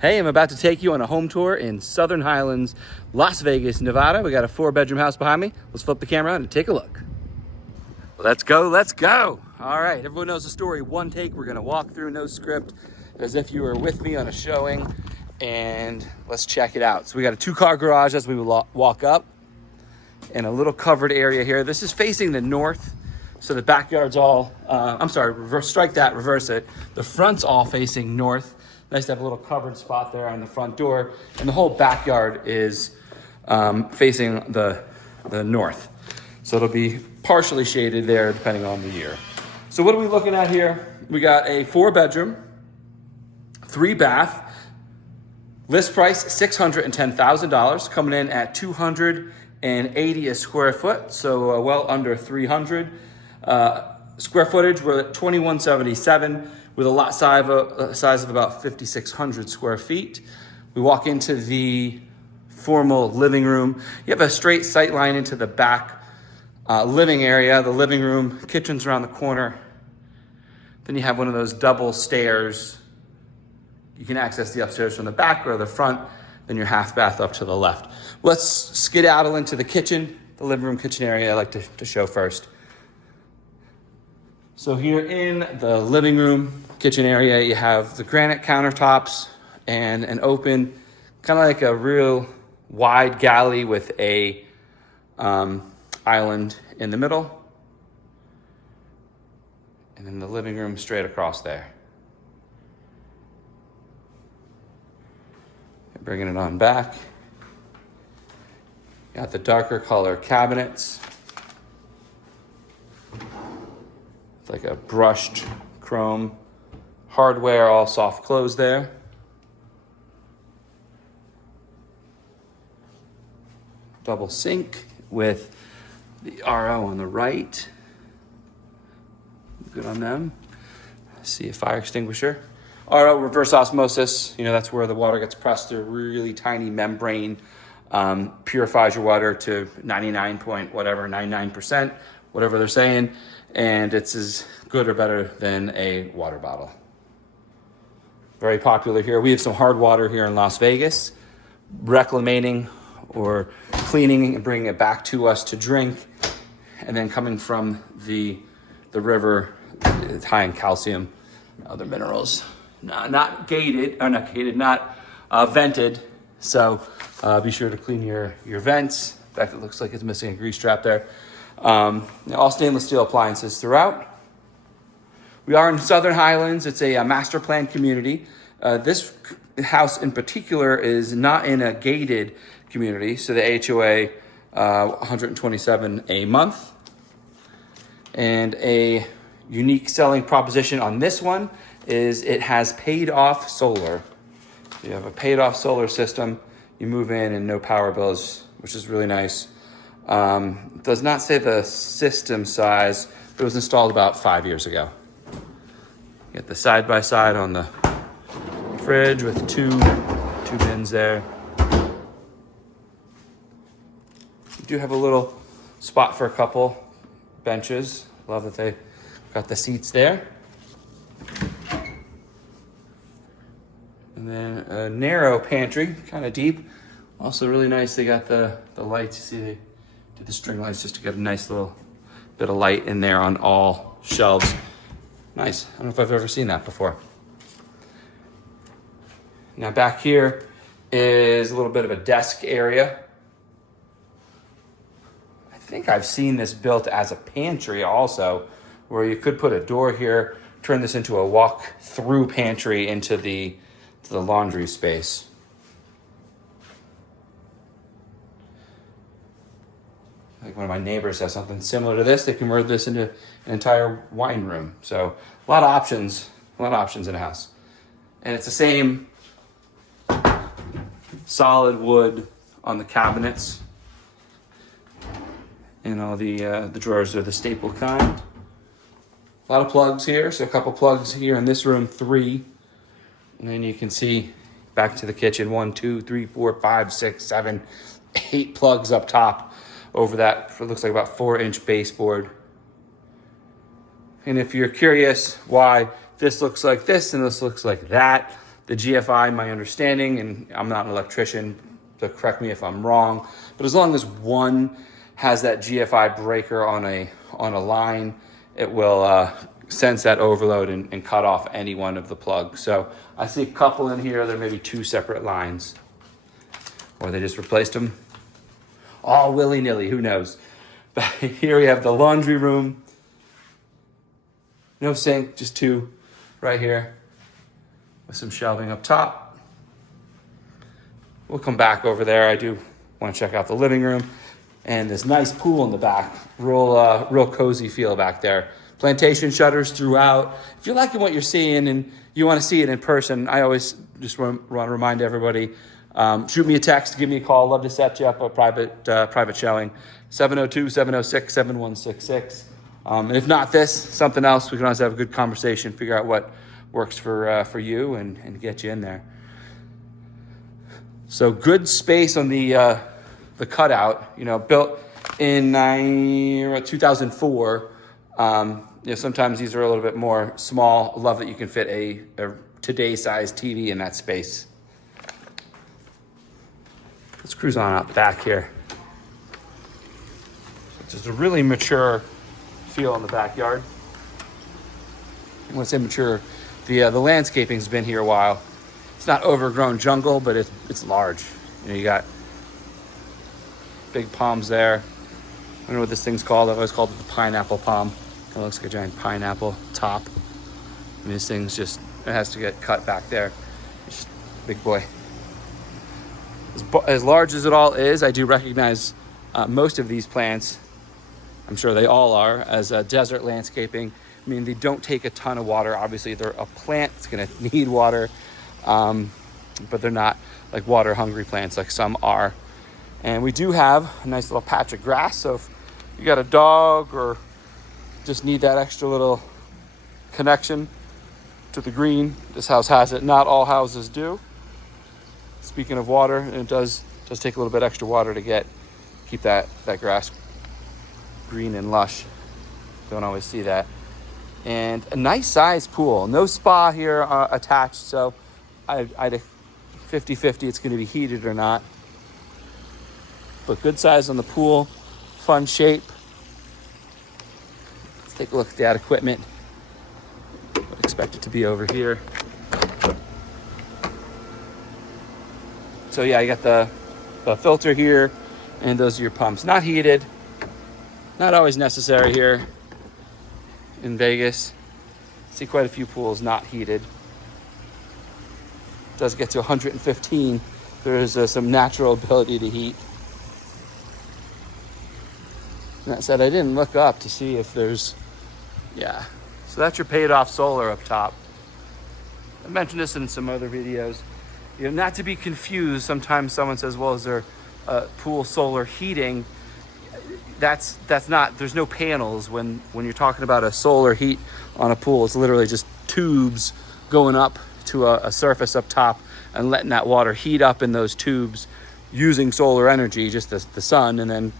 Hey, I'm about to take you on a home tour in Southern Highlands, Las Vegas, Nevada. We got a 4-bedroom house behind me. Let's flip the camera on and take a look. Let's go, let's go. All right, everyone knows the story. One take, we're gonna walk through, no script, as if you were with me on a showing, and let's check it out. So we got a 2-car garage as we walk up, and a little covered area here. This is facing the north, so the backyard's all, strike that, reverse it. The front's all facing north. Nice to have a little covered spot there on the front door, and the whole backyard is facing the north. So it'll be partially shaded there depending on the year. So what are we looking at here? We got a 4-bedroom, 3-bath, list price $610,000, coming in at 280 a square foot, so well under 300. Square footage, we're at 2177 with a lot size of about 5,600 square feet. We walk into the formal living room. You have a straight sight line into the back living area, the living room, kitchen's around the corner. Then you have one of those double stairs. You can access the upstairs from the back or the front, then your half bath up to the left. Let's skedaddle into the kitchen, the living room kitchen area I like to show first. So here in the living room kitchen area, you have the granite countertops and an open, kind of like a real wide galley with a island in the middle. And then the living room straight across there. Bringing it on back. Got the darker color cabinets. It's like a brushed chrome hardware, all soft close there. Double sink with the RO on the right. Good on them. See a fire extinguisher. RO, reverse osmosis. You know, that's where the water gets pressed through a really tiny membrane. Purifies your water to 99%, whatever they're saying. And it's as good or better than a water bottle. Very popular here. We have some hard water here in Las Vegas. Reclamating or cleaning and bringing it back to us to drink. And then coming from the river, it's high in calcium, other minerals. Not vented. So be sure to clean your vents. In fact, it looks like it's missing a grease trap there. All stainless steel appliances throughout. We are in Southern Highlands. It's a master plan community. This house in particular is not in a gated community. So the HOA, $127 a month. And a unique selling proposition on this one is it has paid off solar. You have a paid off solar system. You move in and no power bills, which is really nice. Does not say the system size, but it was installed about 5 years ago. You get the side-by-side on the fridge with two bins there. You do have a little spot for a couple benches. Love that they got the seats there. And then a narrow pantry, kind of deep. Also really nice, they got the lights. You see they did the string lights just to get a nice little bit of light in there on all shelves. Nice, I don't know if I've ever seen that before. Now back here is a little bit of a desk area. I think I've seen this built as a pantry also, where you could put a door here, turn this into a walk-through pantry into the laundry space. Like one of my neighbors has something similar to this. They converted this into an entire wine room. So a lot of options in a house. And it's the same solid wood on the cabinets. And all the drawers are the staple kind. A lot of plugs here. So a couple plugs here in this room, 3. And then you can see back to the kitchen, 1, 2, 3, 4, 5, 6, 7, 8 plugs up top over that. It looks like about 4-inch baseboard. And if you're curious why this looks like this and this looks like that, The GFI, my understanding, and I'm not an electrician, so correct me if I'm wrong, but as long as one has that GFI breaker on a line, it will sense that overload and cut off any one of the plugs. So I see a couple in here. There may be 2 separate lines, or they just replaced them all willy-nilly, who knows. But here we have the laundry room. No sink, just 2 right here with some shelving up top. We'll come back over there. I do want to check out the living room and this nice pool in the back. Real cozy feel back there. Plantation shutters throughout. If you're liking what you're seeing and you want to see it in person, I always just want to remind everybody, shoot me a text, give me a call. Love to set you up a private showing. 702-706-7166. And if not this, something else, we can always have a good conversation, figure out what works for you and get you in there. So good space on the cutout, built in 2004. Sometimes these are a little bit more small. Love that you can fit a today's size TV in that space. Let's cruise on out back here. It's just a really mature feel in the backyard. When I say mature, the landscaping's been here a while. It's not overgrown jungle, but it's large. You got big palms there. I don't know what this thing's called. I've always called it the pineapple palm. It looks like a giant pineapple top. And this thing's it has to get cut back there. It's just big boy. As large as it all is, I do recognize most of these plants, I'm sure they all are, as desert landscaping. I mean, they don't take a ton of water. Obviously, they're a plant that's going to need water, but they're not like water-hungry plants like some are. And we do have a nice little patch of grass, so if you got a dog or just need that extra little connection to the green, this house has it. Not all houses do. Speaking of water, and it does take a little bit extra water to keep that grass green and lush. Don't always see that. And a nice sized pool. No spa here attached, so I'd 50-50 it's going to be heated or not. But good size on the pool, fun shape. Let's take a look at the equipment. Would expect it to be over here. So yeah, you got the filter here, and those are your pumps. Not heated, not always necessary here in Vegas. See quite a few pools not heated. It does get to 115. There is some natural ability to heat. And that said, I didn't look up to see if there's, yeah. So that's your paid off solar up top. I mentioned this in some other videos. Not to be confused, sometimes someone says, well, is there pool solar heating? That's not, there's no panels when you're talking about a solar heat on a pool. It's literally just tubes going up to a surface up top and letting that water heat up in those tubes using solar energy, just the sun, and then,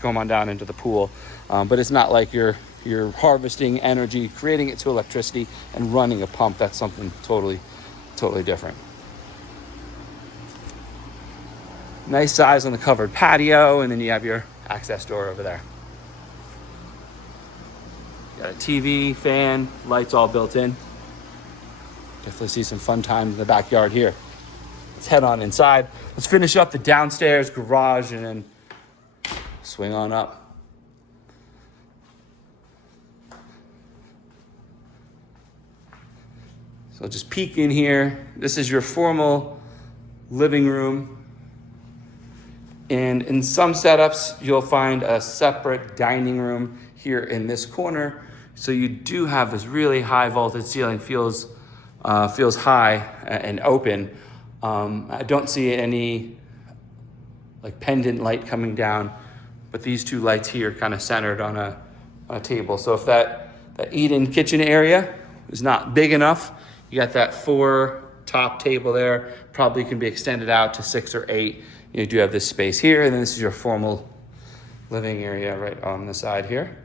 come on down into the pool. But it's not like you're harvesting energy, creating it to electricity and running a pump. That's something totally different. Nice size on the covered patio, and then you have your access door over there. Got a TV, fan, lights all built in. Definitely see some fun times in the backyard here. Let's head on inside. Let's finish up the downstairs garage and then swing on up. So just peek in here. This is your formal living room. And in some setups, you'll find a separate dining room here in this corner. So you do have this really high vaulted ceiling, feels high and open. I don't see any like pendant light coming down, but these 2 lights here kind of centered on a table. So if that eat-in kitchen area is not big enough, you got that 4 top table there, probably can be extended out to 6 or 8. You do have this space here, and then this is your formal living area right on the side here.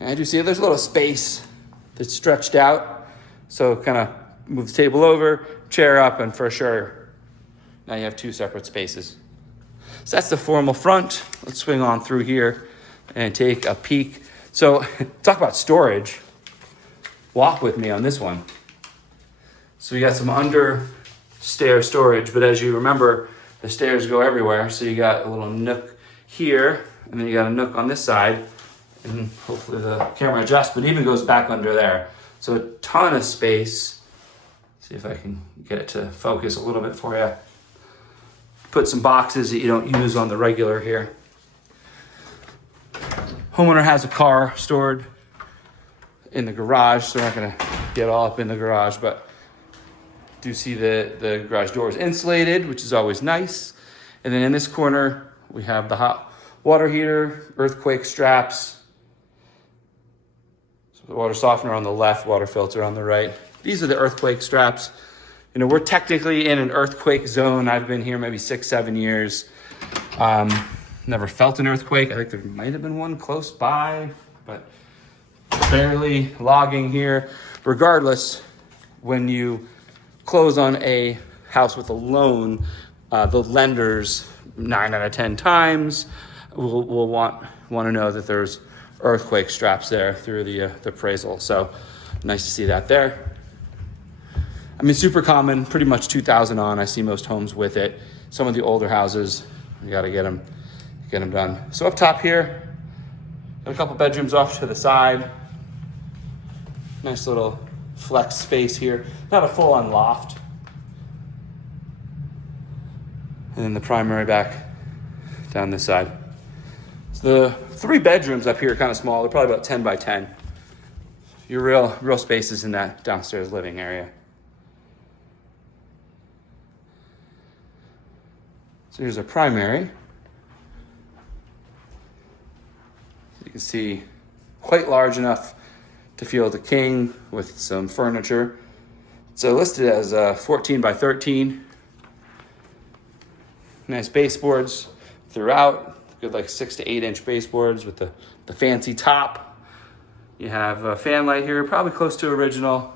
And I do see there's a little space that's stretched out, so kind of move the table over, chair up, and for sure, now you have 2 separate spaces. So that's the formal front. Let's swing on through here and take a peek. So talk about storage. Walk with me on this one. So we got some under stair storage, but as you remember, the stairs go everywhere. So you got a little nook here, and then you got a nook on this side, and hopefully the camera adjusts, but it even goes back under there. So a ton of space. See if I can get it to focus a little bit for you. Put some boxes that you don't use on the regular here. Homeowner has a car stored in the garage, so we're not gonna get all up in the garage, but do see the garage door is insulated, which is always nice. And then in this corner, we have the hot water heater, earthquake straps. So the water softener on the left, water filter on the right. These are the earthquake straps. You know, we're technically in an earthquake zone. I've been here maybe 6-7 years. Never felt an earthquake. I think there might have been one close by, but barely logging here. Regardless, when you close on a house with a loan, the lenders 9 out of 10 times will want to know that there's earthquake straps there through the appraisal. So nice to see that there. I mean, super common, pretty much 2,000 on. I see most homes with it. Some of the older houses, you got to get them done. So up top here, got a couple bedrooms off to the side. Nice little flex space here. Not a full-on loft. And then the primary back down this side. So the 3 bedrooms up here are kind of small. They're probably about 10 by 10. Your real spaces in that downstairs living area. So here's a primary. You can see quite large enough to field a king with some furniture. So listed as 14 by 13. Nice baseboards throughout. Good like 6 to 8 inch baseboards with the fancy top. You have a fan light here, probably close to original.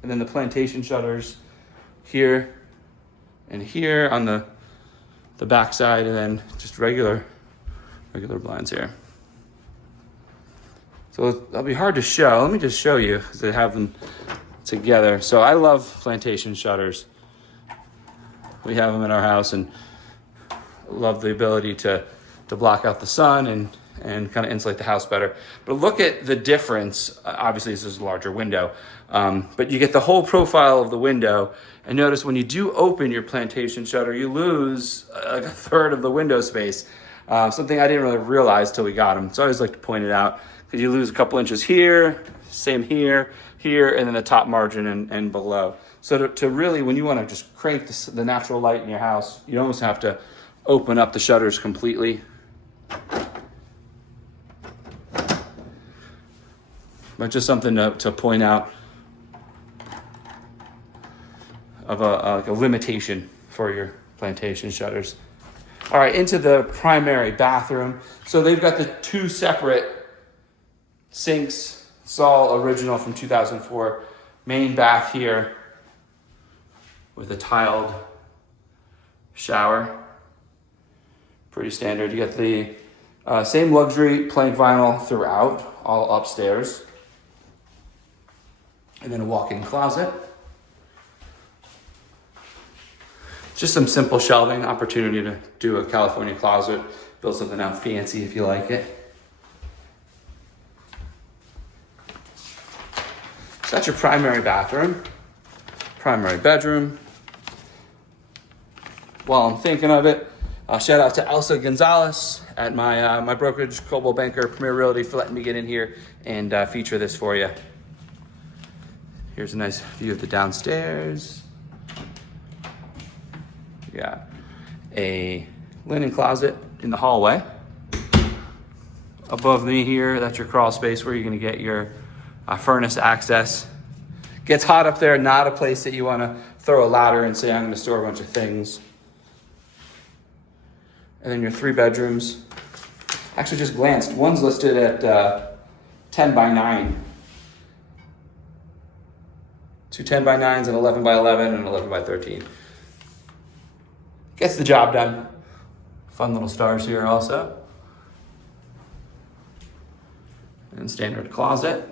And then the plantation shutters here and here on the back side, and then just regular blinds here. So that'll be hard to show. Let me just show you because I have them together. So I love plantation shutters. We have them in our house and love the ability to block out the sun and kind of insulate the house better. But look at the difference. Obviously, this is a larger window, but you get the whole profile of the window. And notice when you do open your plantation shutter, you lose like a third of the window space. Something I didn't really realize till we got them. So I always like to point it out because you lose a couple inches here, same here, and then the top margin and below. So to really, when you want to just crank the natural light in your house, you almost have to open up the shutters completely. But just something to point out of like a limitation for your plantation shutters. All right, into the primary bathroom. So they've got the 2 separate sinks. It's all original from 2004. Main bath here with a tiled shower. Pretty standard. You got the same luxury plank vinyl throughout, all upstairs. And then a walk-in closet. Just some simple shelving, opportunity to do a California closet, build something out fancy if you like it. So that's your primary bathroom, primary bedroom. While I'm thinking of it, shout out to Elsa Gonzalez at my brokerage, Coldwell Banker Premier Realty, for letting me get in here and feature this for you. Here's a nice view of the downstairs. You got a linen closet in the hallway. Above me here, that's your crawl space where you're gonna get your furnace access. Gets hot up there, not a place that you wanna throw a ladder and say, I'm gonna store a bunch of things. And then your 3 bedrooms. Actually just glanced, one's listed at 10 by 9. Two 10 by 9s, an 11 by 11, and an 11 by 13. Gets the job done. Fun little stars here also. And standard closet.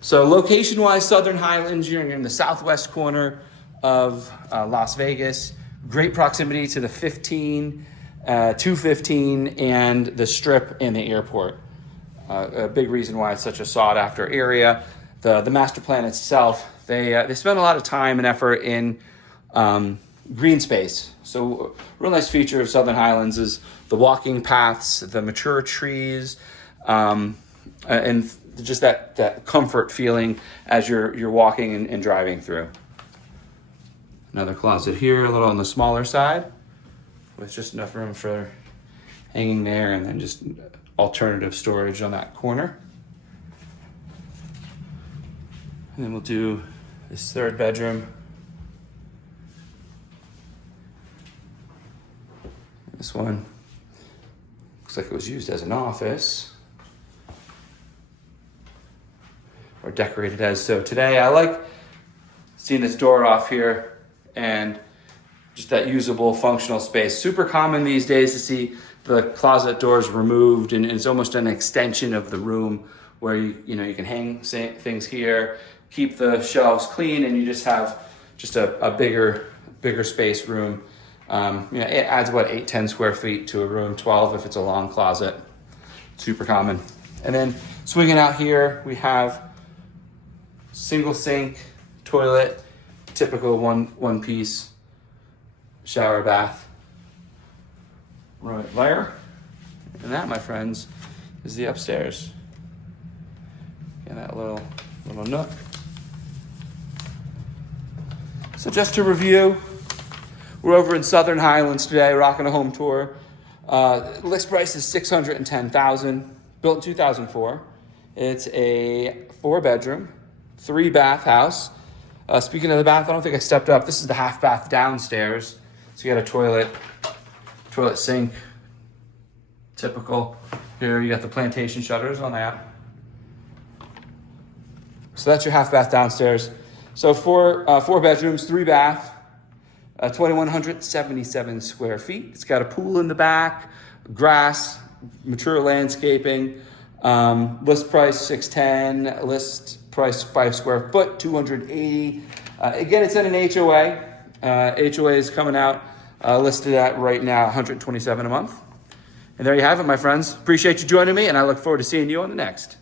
So location-wise, Southern Highlands, you're in the southwest corner of Las Vegas. Great proximity to the 215, and the Strip and the airport. A big reason why it's such a sought-after area. The master plan itself, they spend a lot of time and effort in green space. So a real nice feature of Southern Highlands is the walking paths, the mature trees, and just that comfort feeling as you're walking and driving through. Another closet here, a little on the smaller side, with just enough room for hanging there, and then just alternative storage on that corner. And then we'll do this third bedroom. This one looks like it was used as an office, or decorated as so. Today I like seeing this door off here and just that usable functional space. Super common these days to see the closet doors removed, and it's almost an extension of the room where you can hang things here, keep the shelves clean, and you just have just a bigger space room. It adds about 8-10 square feet to a room, 12 if it's a long closet. Super common. And then swinging out here, we have single sink, toilet, typical one piece shower bath. Right there. And that, my friends, is the upstairs. And that little nook. So just to review, we're over in Southern Highlands today, rocking a home tour. List price is $610,000, built in 2004. It's a 4-bedroom, 3-bath house. Speaking of the bath, I don't think I stepped up. This is the half bath downstairs. So you got a toilet sink, typical. Here you got the plantation shutters on that. So that's your half bath downstairs. So 4 bedrooms, 3 bath, 2,177 square feet. It's got a pool in the back, grass, mature landscaping. List price $610,000. List price 5 square foot, $280,000. Again, it's in an HOA. HOA is coming out listed at right now $127,000 a month. And there you have it, my friends. Appreciate you joining me, and I look forward to seeing you on the next.